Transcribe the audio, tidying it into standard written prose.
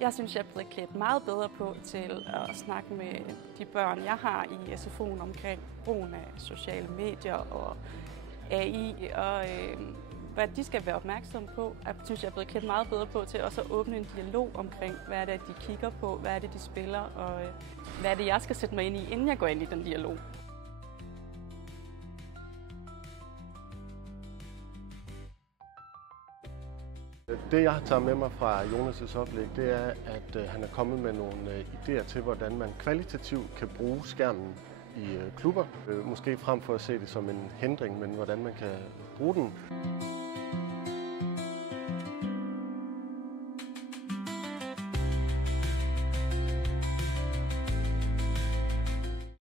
Jeg synes, jeg er blevet klædt meget bedre på til at snakke med de børn, jeg har i SFO'en omkring brugen af sociale medier og AI, og hvad de skal være opmærksomme på. Jeg synes, jeg er blevet klædt meget bedre på til også at åbne en dialog omkring, hvad er det, de kigger på, hvad er det, de spiller, og hvad er det, jeg skal sætte mig ind i, inden jeg går ind i den dialog. Det, jeg tager med mig fra Jonas' oplæg, det er, at han er kommet med nogle idéer til, hvordan man kvalitativt kan bruge skærmen i klubber. Måske frem for at se det som en hindring, men hvordan man kan bruge den.